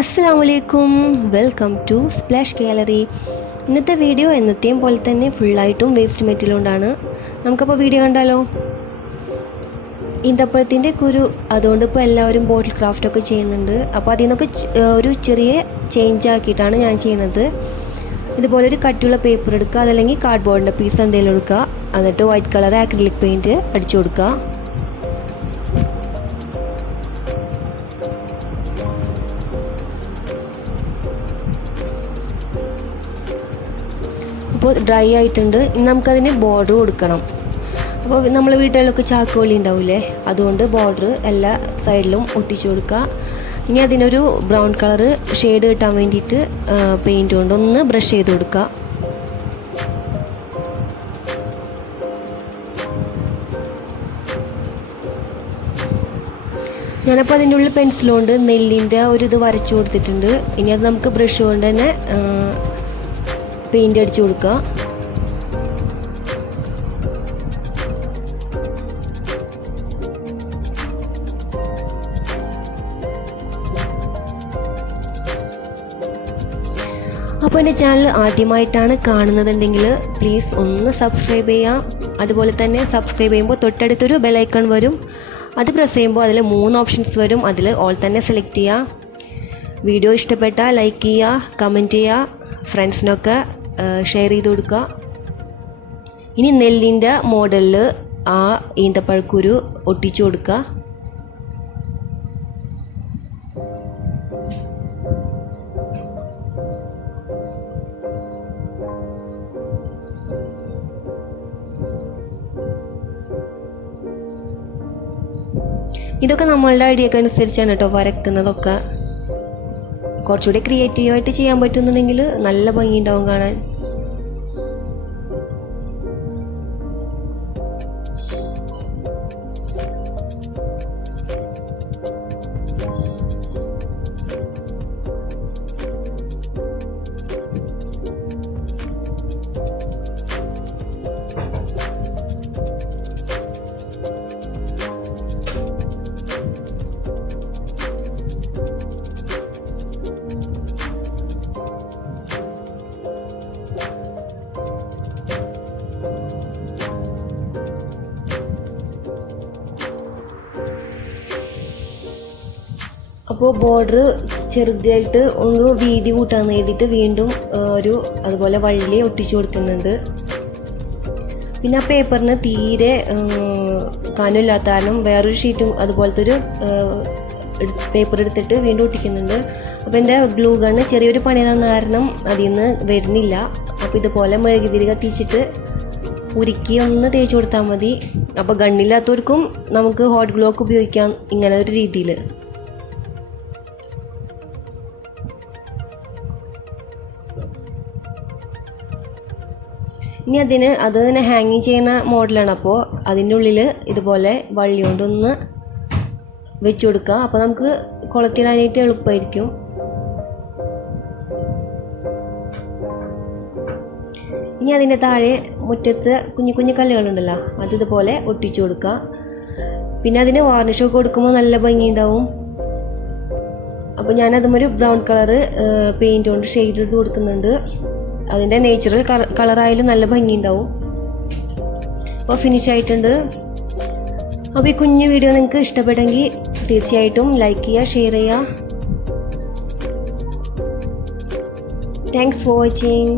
അസ്സലാമലൈക്കും, welcome to splash gallery. ഇന്നത്തെ video എന്നത്തെയും പോലെ തന്നെ ഫുള്ളായിട്ടും വേസ്റ്റ് മെറ്റീരിയൽ കൊണ്ടാണ്. നമുക്കപ്പോൾ വീഡിയോ കണ്ടാലോ. ഈന്തപ്പഴത്തിൻ്റെ കുരു അതുകൊണ്ട് ഇപ്പോൾ എല്ലാവരും ബോട്ടിൽ ക്രാഫ്റ്റൊക്കെ ചെയ്യുന്നുണ്ട്. അപ്പോൾ അതിൽ നിന്നൊക്കെ ഒരു ചെറിയ ചേഞ്ച് ആക്കിയിട്ടാണ് ഞാൻ ചെയ്യുന്നത്. ഇതുപോലെ ഒരു കട്ടിയുള്ള പേപ്പർ എടുക്കുക, അതല്ലെങ്കിൽ കാർഡ്ബോർഡിൻ്റെ പീസ് എന്തെങ്കിലും എടുക്കുക. എന്നിട്ട് വൈറ്റ് കളർ ആക്രിലിക് പെയിൻറ്റ് അടിച്ചു കൊടുക്കുക. അപ്പോൾ ഡ്രൈ ആയിട്ടുണ്ട്. ഇനി നമുക്കതിന് ബോർഡർ കൊടുക്കണം. അപ്പോൾ നമ്മൾ വീട്ടുകളിലൊക്കെ ചാക്കുവള്ളി ഉണ്ടാവില്ലേ, അതുകൊണ്ട് ബോർഡർ എല്ലാ സൈഡിലും ഒട്ടിച്ചു കൊടുക്കുക. ഇനി അതിനൊരു ബ്രൗൺ കളറ് ഷെയ്ഡ് കിട്ടാൻ വേണ്ടിയിട്ട് പെയിൻറ്റ് കൊണ്ട് ഒന്ന് ബ്രഷ് ചെയ്ത് കൊടുക്കുക. ഞാനപ്പോൾ അതിൻ്റെ ഉള്ളിൽ പെൻസിൽ കൊണ്ട് നെല്ലിൻ്റെ ഒരു ഇത് വരച്ചു കൊടുത്തിട്ടുണ്ട്. ഇനി അത് നമുക്ക് ബ്രഷ് കൊണ്ട് തന്നെ പെയിൻ്റ് അടിച്ചു കൊടുക്കുക. അപ്പോൾ എൻ്റെ ചാനൽ ആദ്യമായിട്ടാണ് കാണുന്നതുണ്ടെങ്കിൽ പ്ലീസ് ഒന്ന് സബ്സ്ക്രൈബ് ചെയ്യുക. അതുപോലെ തന്നെ സബ്സ്ക്രൈബ് ചെയ്യുമ്പോൾ തൊട്ടടുത്തൊരു ബെലൈക്കൺ വരും, അത് പ്രസ് ചെയ്യുമ്പോൾ അതിൽ 3 ഓപ്ഷൻസ് വരും. അതിൽ ഓൾ തന്നെ സെലക്ട് ചെയ്യുക. വീഡിയോ ഇഷ്ടപ്പെട്ടാൽ ലൈക്ക് ചെയ്യുക, കമൻറ്റ് ചെയ്യുക, ഫ്രണ്ട്സിനൊക്കെ ഷെയർ ചെയ്ത് കൊടുക്കുക. ഇനി നെല്ലിൻ്റെ മോഡലിൽ ആ ഈന്തപ്പഴക്കുരു ഒട്ടിച്ചു കൊടുക്കുക. ഇതൊക്കെ നമ്മളുടെ ഐഡിയൊക്കെ അനുസരിച്ചാണ് കേട്ടോ വരക്കുന്നതൊക്കെ. കുറച്ചുകൂടി ക്രിയേറ്റീവായിട്ട് ചെയ്യാൻ പറ്റുന്നുണ്ടെങ്കിൽ നല്ല ഭംഗിയുണ്ടാവും കാണാൻ. അപ്പോൾ ബോർഡർ ചെറുതായിട്ട് ഒന്ന് വീതി കൂട്ടാൻ എഴുതിയിട്ട് വീണ്ടും അതുപോലെ വള്ളി ഒട്ടിച്ചു കൊടുക്കുന്നുണ്ട്. പിന്നെ ആ പേപ്പറിന് തീരെ കനമില്ലാത്ത കാരണം വേറൊരു ഷീറ്റും അതുപോലത്തെ ഒരു പേപ്പർ എടുത്തിട്ട് വീണ്ടും ഒട്ടിക്കുന്നുണ്ട്. അപ്പോൾ എൻ്റെ ഗ്ലൂ ഗണ്ണ് ചെറിയൊരു പണി തന്ന കാരണം അതിൽ നിന്ന് വരുന്നില്ല. അപ്പോൾ ഇതുപോലെ മെഴുകുതിരി കത്തിച്ചിട്ട് ഉരുക്കി ഒന്ന് തേച്ച് കൊടുത്താൽ മതി. അപ്പോൾ ഗണ്ണില്ലാത്തവർക്കും നമുക്ക് ഹോട്ട് ഗ്ലൂ ഒക്കെ ഉപയോഗിക്കാം ഇങ്ങനെ ഒരു രീതിയിൽ. ഇനി അത് തന്നെ ഹാങ്ങിങ് ചെയ്യുന്ന മോഡലാണ്. അപ്പോൾ അതിൻ്റെ ഉള്ളിൽ ഇതുപോലെ വള്ളി കൊണ്ടൊന്ന് വെച്ച് കൊടുക്കുക. അപ്പോൾ നമുക്ക് കൊളുത്തിടാനായിട്ട് എളുപ്പമായിരിക്കും. ഇനി അതിൻ്റെ താഴെ മുറ്റത്ത് കുഞ്ഞു കുഞ്ഞു കല്ലുകളുണ്ടല്ലോ, അത് ഇതുപോലെ ഒട്ടിച്ചു കൊടുക്കുക. പിന്നെ അതിന് വാർണിഷൊക്കെ കൊടുക്കുമ്പോൾ നല്ല ഭംഗിയുണ്ടാവും. അപ്പോൾ ഞാനതുമൊരു ബ്രൗൺ കളറ് പെയിൻറ്റ് കൊണ്ട് ഷെയ്ഡ് എടുത്ത് കൊടുക്കുന്നുണ്ട്. അതിൻ്റെ നേച്ചുറൽ കളറായാലും നല്ല ഭംഗിയുണ്ടാവും. അപ്പോൾ ഫിനിഷ് ആയിട്ടുണ്ട്. അപ്പോൾ ഈ കുഞ്ഞു വീഡിയോ നിങ്ങൾക്ക് ഇഷ്ടപ്പെട്ടെങ്കിൽ തീർച്ചയായിട്ടും ലൈക്ക് ചെയ്യുക, ഷെയർ ചെയ്യുക. Thanks for watching.